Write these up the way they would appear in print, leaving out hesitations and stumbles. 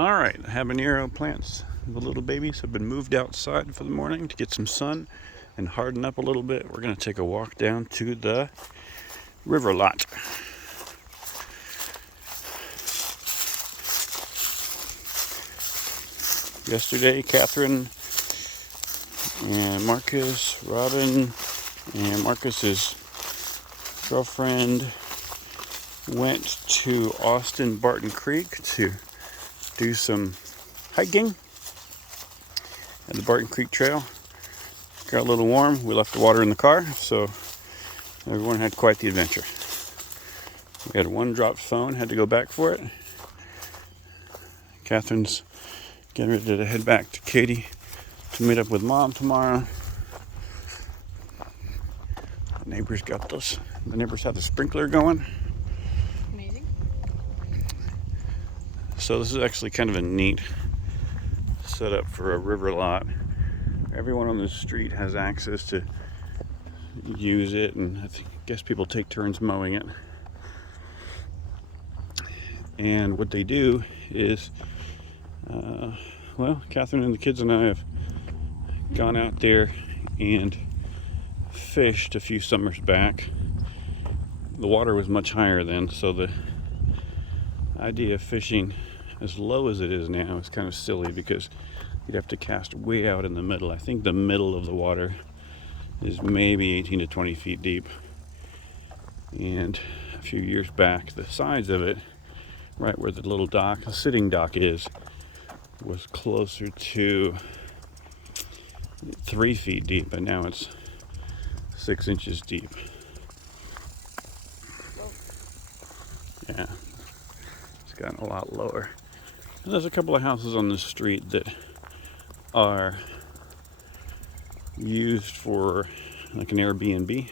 All right, habanero plants, the little babies, have been moved outside for the morning to get some sun and harden up a little bit. We're going to take a walk down to the river lot. Yesterday, Katherine and Marcus, Robin, and Marcus's girlfriend went to Austin Barton Creek to do some hiking at the Barton Creek Trail. Got a little warm. We left the water in the car, so everyone had quite the adventure. We had one dropped phone, had to go back for it. Catherine's getting ready to head back to Katie to meet up with Mom tomorrow. The neighbors got this. The neighbors have the sprinkler going. Amazing. So this is actually kind of a neat setup for a river lot. Everyone on the street has access to use it, and I guess people take turns mowing it. And what they do is, Katherine and the kids and I have gone out there and fished a few summers back. The water was much higher then, so the idea of fishing as low as it is now is kind of silly because you'd have to cast way out in the middle. I think the middle of the water is maybe 18 to 20 feet deep. And a few years back, the sides of it, right where the little dock, the sitting dock is, was closer to 3 feet deep, and now it's 6 inches deep. Yeah, it's gotten a lot lower. And there's a couple of houses on the street that are used for like an Airbnb,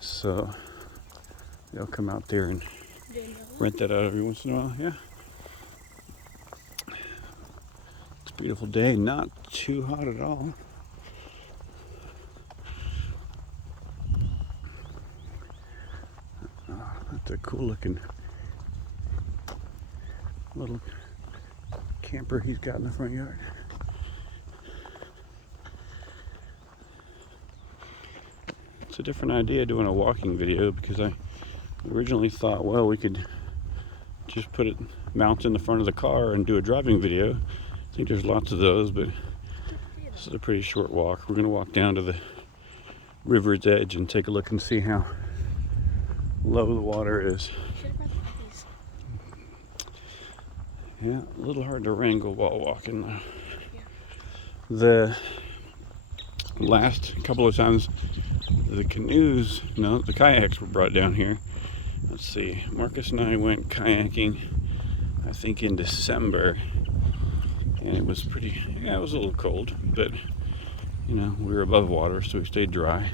so they'll come out there and rent that out every once in a while. Yeah, it's a beautiful day, not too hot at all. That's a cool looking little camper he's got in the front yard. It's a different idea doing a walking video because I originally thought, well, we could just put it mount in the front of the car and do a driving video. I think there's lots of those, but this is a pretty short walk. We're going to walk down to the river's edge and take a look and see how low the water is. Yeah, a little hard to wrangle while walking though. The last couple of times the kayaks were brought down here. Let's see, Marcus and I went kayaking, I think in December, and it was it was a little cold, but we were above water, so we stayed dry.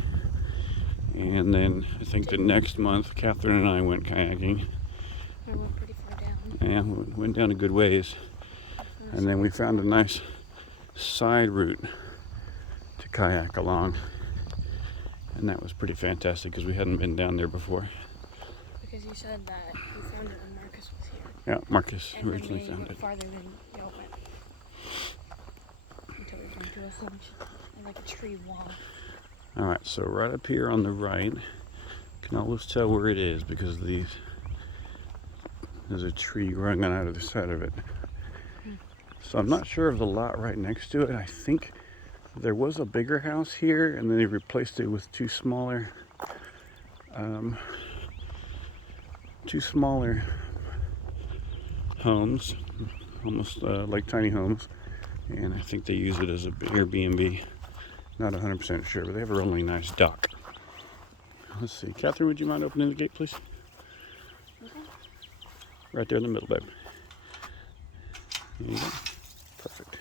And then I think the next month, Katherine and I went kayaking. I went pretty far down. Yeah, we went down a good ways. And then we found a nice side route to kayak along. And that was pretty fantastic because we hadn't been down there before. Because you said that you found it when Marcus was here. Yeah, Marcus and originally then found went it. farther than y'all went. Until we went to a huge, like a tree wall. All right, so right up here on the right, you can always tell where it is because there's a tree growing out of the side of it. So I'm not sure of the lot right next to it. I think there was a bigger house here, and then they replaced it with two smaller homes, almost like tiny homes, and I think they use it as an Airbnb. Not 100% sure, but they have a really nice dock. Let's see. Katherine, would you mind opening the gate, please? Okay. Right there in the middle, babe. There you go. Perfect.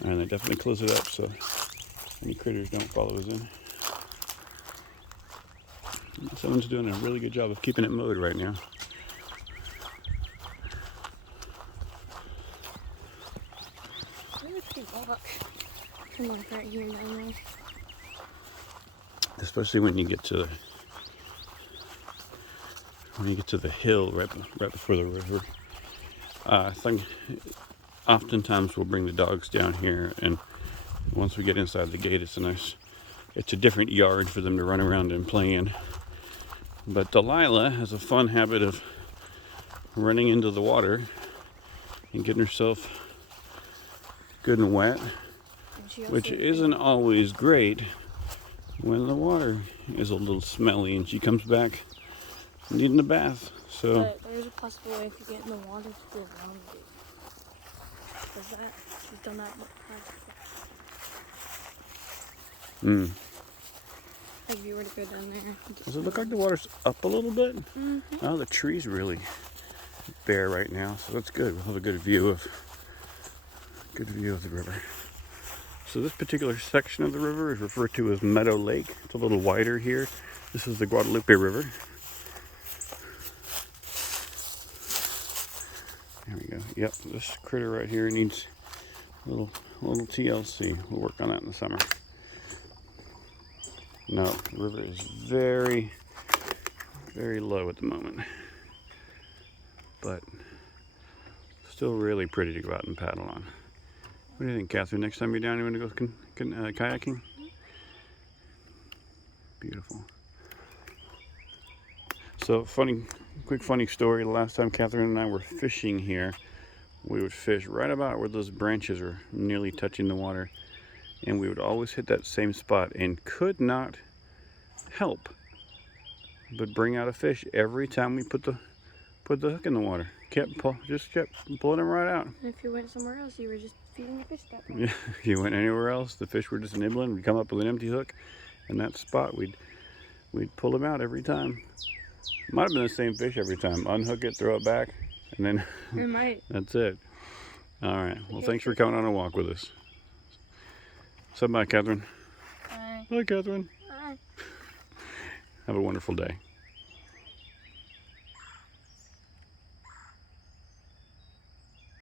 And they definitely close it up so any critters don't follow us in. Someone's doing a really good job of keeping it mowed right now. From like right here down there. Especially when you get to when you get to the hill right before the river. I think oftentimes we'll bring the dogs down here, and once we get inside the gate, it's a different yard for them to run around and play in. But Delilah has a fun habit of running into the water and getting herself good and wet, which isn't always great when the water is a little smelly and she comes back needing a bath. So but there's a possible way if you get in the water to drown you. Does that? She's done that before. Like if you were to go down there. Does it look like the water's up a little bit? Mm-hmm. Oh, the tree's really bare right now, so that's good. We'll have a good view of the river. So this particular section of the river is referred to as Meadow Lake. It's a little wider here. This is the Guadalupe River. There we go. Yep, this critter right here needs a little TLC. We'll work on that in the summer. No, the river is very, very low at the moment, but still really pretty to go out and paddle on. What do you think, Catherine? Next time you're down, you want to go kayaking? Beautiful. So quick funny story. The last time Catherine and I were fishing here, we would fish right about where those branches are nearly touching the water, and we would always hit that same spot and could not help but bring out a fish every time we put the hook in the water. Just kept pulling them right out. And if you went somewhere else, you were just feeding the fish that way. Yeah, if you went anywhere else, the fish were just nibbling. We'd come up with an empty hook, and that spot we'd pull them out every time. Might have been the same fish every time. Unhook it, throw it back, and then It might. that's it. All right. Well, thanks for coming on a walk with us. So bye, Catherine. Bye. Bye, Catherine. Bye. Have a wonderful day.